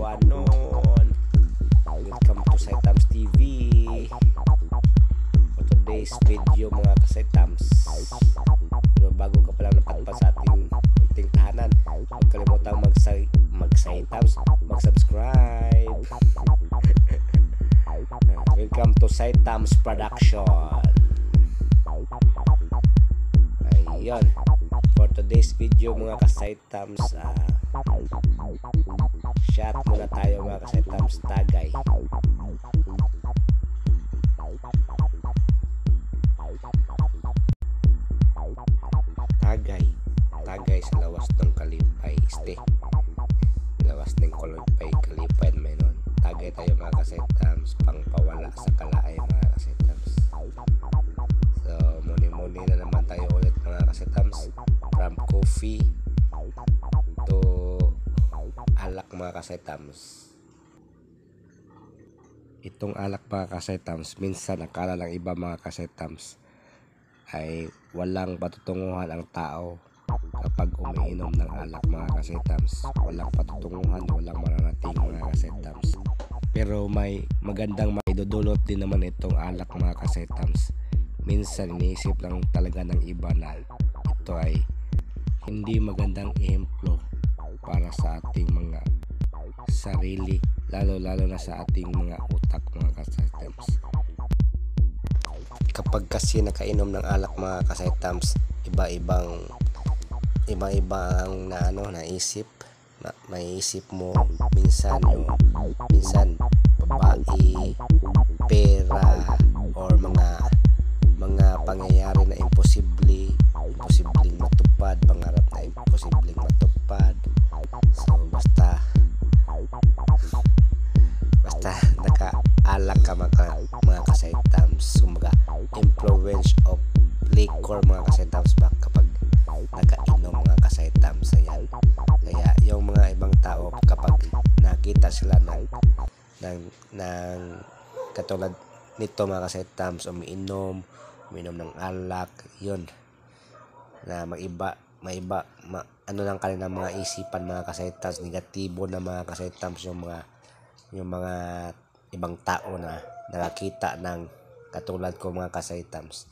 Buwanon. Welcome to Saitams TV. For today's video mga kasaitams, pero bago ka pala napadpad sa ating munting tahanan, huwag kalimutang mag-Saitams, mag-subscribe. Welcome to Saitams Production. Ayun, for today's video mga kasaitams, shot muna tayo mga kasaitams. Tagay sa lawas ng Kalipay este, lawas ng Kalipay may nun. Tagay tayo mga kasaitams, pangpawala sa kalaay mga kasaitams. So muni na naman tayo ulit mga kasaitams, from coffee to alak mga kasaitams. Itong alak mga kasaitams, minsan akala lang iba mga kasaitams ay walang patutunguhan ang tao kapag umiinom ng alak mga kasaitams. Walang patutunguhan, walang mararating mga kasaitams. Pero may magandang maidudulot din naman itong alak mga kasaitams. Minsan iniisip lang talaga ng iba na ito ay hindi magandang ehemplo para sa ating mga sarili, lalo na sa ating mga utak mga kasaitams. Kapag kasi nakainom ng alak mga kasaitams, iba-ibang naisip. Maiisip mo minsan babae, pera, or mga pangyayari na imposibleng matupad, pangarap na imposibleng matupad. So basta nakaalak ka mga kasaitams, kumbaga influence of liquor mga kasaitams ba kapag nakainom mga kasaitams. Ayan. Kaya yung mga ibang tao kapag nakita sila ng katulad nito mga kasaitams, umiinom ng alak, yun na ano lang kanila mga isipan mga kasaitams, negatibo na mga kasaitams yung mga ibang tao na nakakita ng katulad ko mga kasaitams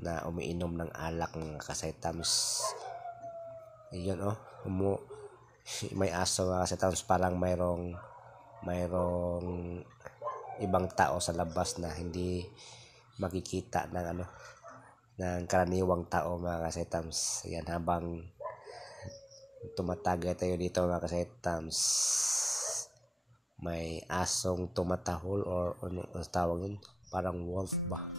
na umiinom ng alak mga kasaitams. Ayun may aso mga kasaitams, parang mayroong ibang tao sa labas na hindi makikita ng karaniwang tao mga kasaitams. Ayan, habang tumatagay tayo dito mga kasaitams, may asong tumatahol or ano tawag yun, parang wolf ba.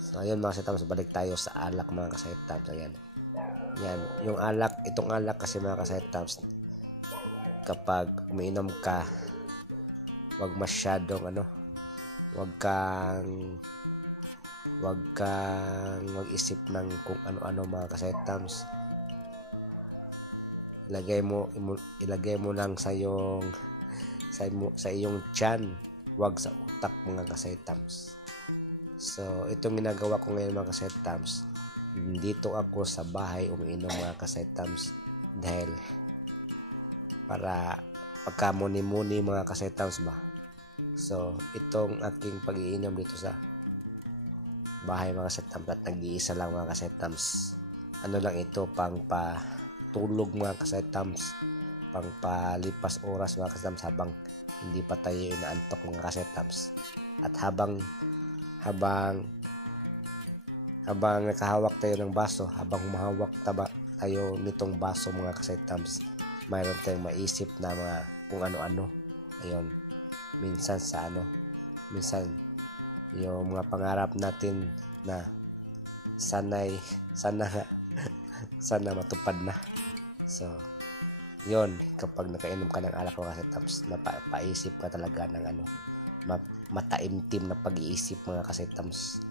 So ayun mga kasaitams, balik tayo sa alak mga kasaitams. Ayan, yung itong alak kasi mga kasaitams, kapag umiinom ka, wag masyadong wag kang mag-isip ng kung ano-ano mga kasaitams. Ilagay mo lang sa iyong tiyan, wag sa utak mga kasaitams. So itong ginagawa ko ngayon mga kasaitams, dito ako sa bahay umiinom mga kasaitams, dahil para pagkamuni-muni mga kasaitams ba. So itong aking pag-iinom dito sa bahay mga kasaitams, at nag-iisa lang mga kasaitams, lang ito, pang patulog mga kasaitams, pang palipas oras mga kasaitams habang hindi pa tayo inaantok mga kasaitams. At habang nakahawak tayo ng baso, habang humahawak tayo nitong baso mga kasaitams, mayroon tayong maisip na mga kung ano-ano. Ayun, minsan yung mga pangarap natin na sana matupad na. So yun, kapag nakainom ka ng alak mga kasaitams, napaisip ka talaga ng mataimtim na pag-iisip mga kasaitams.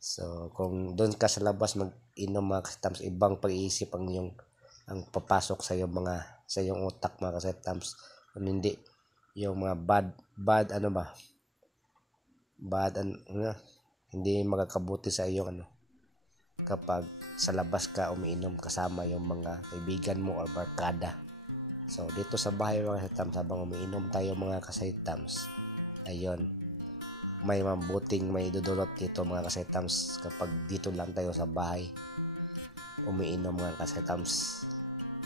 So kung doon ka sa labas mag-inom mga kasaitams, ibang pag-iisip ang papasok sa iyong utak mga kasaitams. Kung hindi yung mga bad hindi makakabuti sa iyong kapag sa labas ka umiinom kasama yung mga kaibigan mo or barkada. So, dito sa bahay mga kasaitams, habang umiinom tayo mga kasaitams, ayun, may mabuting may dudulot dito mga kasaitams kapag dito lang tayo sa bahay umiinom mga kasaitams.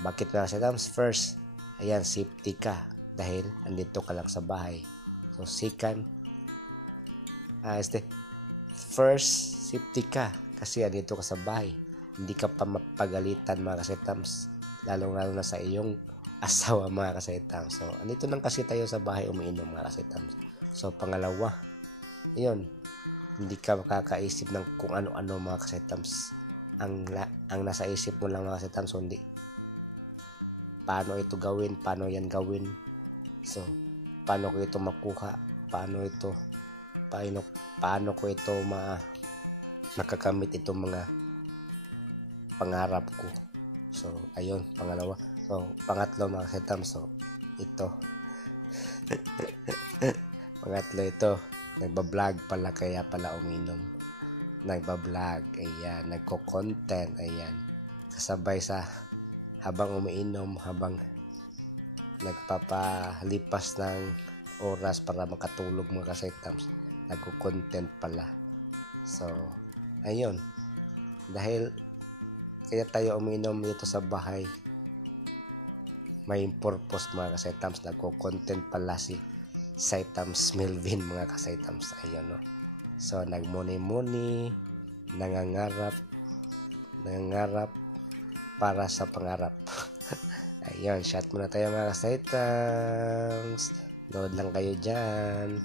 Bakit mga kasaitams? First, ayan, safety ka dahil andito ka lang sa bahay. So, second, first, safety ka kasi andito ka sa bahay. Hindi ka pa mapagalitan mga kasaitams, lalo na sa iyong asawa mga kasaitams. So, andito lang kasi tayo sa bahay umiinom mga kasaitams. So, pangalawa, yun, hindi ka makakaisip ng kung ano-ano mga kasaitams. Ang nasa isip mo lang mga kasaitams, hindi paano ito gawin, paano yan gawin. So, paano ko ito makuha, paano ko ito makakamit itong mga pangarap ko. So, ayun, pangalawa. So, pangatlo mga kasaitams, so, ito. Pangatlo ito, nagbablog pala kaya pala uminom. Nagbablog, ayan, nagko-content, ayan. Kasabay sa habang umiinom, habang nagpapalipas ng oras para makatulog mga kasaitams, nagko-content pala. So, ayun. Dahil kaya tayo umiinom dito sa bahay, may purpose mga kasaitams, nagko-content pala si Saitams Melvin mga kasaitams. Ayun, no? So, nagmuni-muni, nangangarap para sa pangarap. Ayun, shot muna tayo mga kasaitams. Load lang kayo dyan.